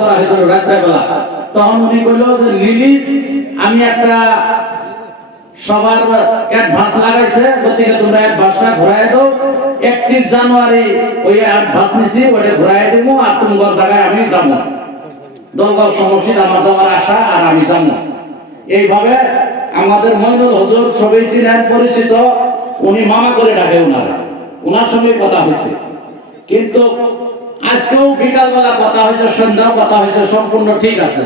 করা হয়েছিল রাত্রেবেলা। তখন উনি কইল যে লিলি আমি একটা সবার অ্যাডভান্স লাগাইছে, গতিকে তোমরা অ্যাডভান্সটা ঘুরাই দাও। 31 জানুয়ারি ওই অ্যাডভান্স নিছি, ওটা ঘুরাই দেব, আর তোমার জায়গায় আমি যাবো। দলগত সমষ্টি আমার যাওয়ার আশা, আর আমি যাবো। এইভাবে আমাদের মইনুল হুজুর সবাই ছিলেন পরিচিত, উনি মামা করে ডাকে ওনার সঙ্গে কথা হয়েছে। কিন্তু আজকেও বিকালবেলা কথা হয়েছে, সন্ধ্যাও কথা হয়েছে, সম্পূর্ণ ঠিক আছে।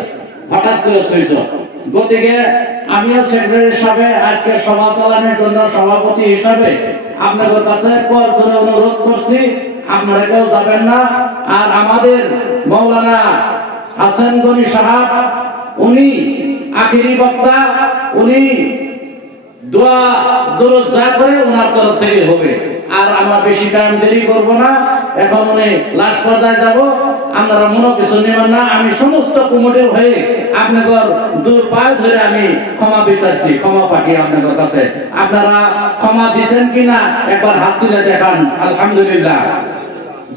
হঠাৎ করে হয়েছে, গতিকে আমিও সেক্রেটারি হিসাবে আজকে সভা চালানোর জন্য সভাপতি হিসাবে আপনাদের কাছে করজোরে অনুরোধ করছি, আপনারা কেউ যাবেন না। আর আমাদের মৌলানা হাসান গনি সাহেব, উনি আখেরি বক্তা, উনি দোয়া দরুদ যা করে ওনার তরফ থেকে হবে। আর আমরা বেশি টাইম দেরি করব না, এখন উনি লাস্ট পর্যায়ে যাব। আপনারা মনে কিছু নেবেন না, আমি সমস্ত কমিটির হয়ে আপনাদের দূর পায়ে ধরে আমি ক্ষমা বিচারছি, ক্ষমা পাঠি আপনাদের কাছে। আপনারা ক্ষমা দিচ্ছেন কিনা একবার হাত তুলে দেখান। আলহামদুলিল্লাহ।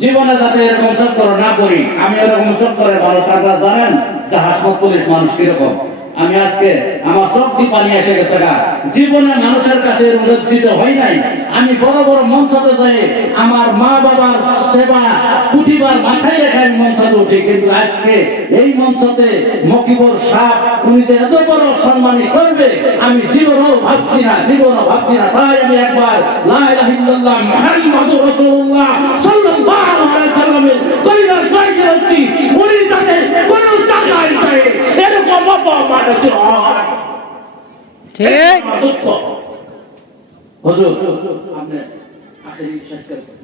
জীবনে যাতে এরকম চক্কর না করি, আমি এরকম চক্করের মানুষ। আপনারা জানেন যে হাসমত পুলিশ মানুষ কিরকম। আমি আজকে আমার শক্তি পানি এসে গেছে গা, জীবনে মানুষের কাছে লজ্জিত হই নাই। আমি বড় বড় মঞ্চতে যাই, আমার মা বাবার সেবা কুটিবার মাথায় রেখে আমি মঞ্চতে উঠি, কিন্তু আজকে এই মঞ্চতে মকিবর সাহেব উনি যে এত বড় সম্মানী করবে আমি জীবনও ভাবছি না, জীবনও ভাবছি না। তাই আমি একবার লা ইলাহা ইল্লাল্লাহ মুহাম্মাদুর রাসূলুল্লাহ সাল্লাল্লাহু আলাইহি ওয়াসাল্লামের কলিমার বাইরে হচ্ছি, উনি যাতে কোন জায়গায় যায় এরকম অপমান হয়। ঠিক হুজুর আপনি আখেরি শেষ করেন।